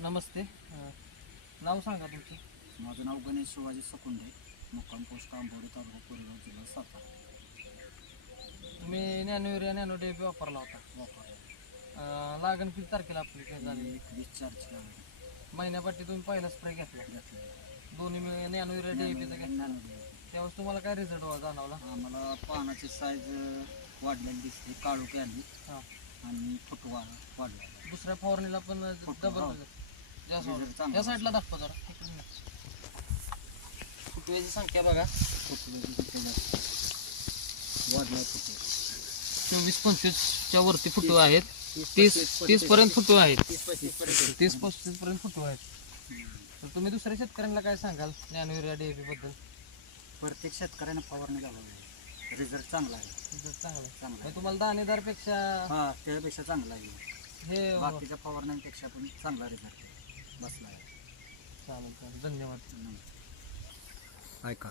नमस्ते. नाव सांगा तुमचं. माझं नाव गणेश शिवाजी सकुंडे, मुक्काम पोस्ट आंबोली, तालुका कोरेगाव, जिल्हा सातारा. तुम्ही नॅनो युरिया नॅनो DAP वापरला होता. लागण किती तारखेला आपली काय झाली? 21/4 लागली. महिन्यापाठी तुम्ही पहिला स्प्रे घेतला. दोन्ही नॅनो युरिया DAPचा घेतला. त्यावेळेस तुम्हाला काय रिझल्ट जाणवला? मला पानाची साईज वाढलेली दिसते, काळोखी आली हां. आणि फुटवा वाढला. दुसऱ्या फवारणीला पण डबल जास्त या साईडला दाखवा जरा. फुटव्याची संख्या बघा. वाढला फुटवा 24-25च्या वरती फुटवे आहेत. 30 पर्यंत फुटवे आहेत. 30-35 पर्यंत फुटवे आहेत. तर तुम्ही दुसऱ्या शेतकऱ्यांना काय सांगाल नॅनो युरिया DAP बद्दल? प्रत्येक शेतकऱ्याने फवारणी घालावी. रिझल्ट चांगला आहे. चांगला आहे. तुम्हाला दाणेदारपेक्षा त्यापेक्षा चांगला आहे. हे बाकीच्या फवारण्यांपेक्षा पण चांगला रिझल्ट बसला आहे. चालेल. धन्यवाद. ऐका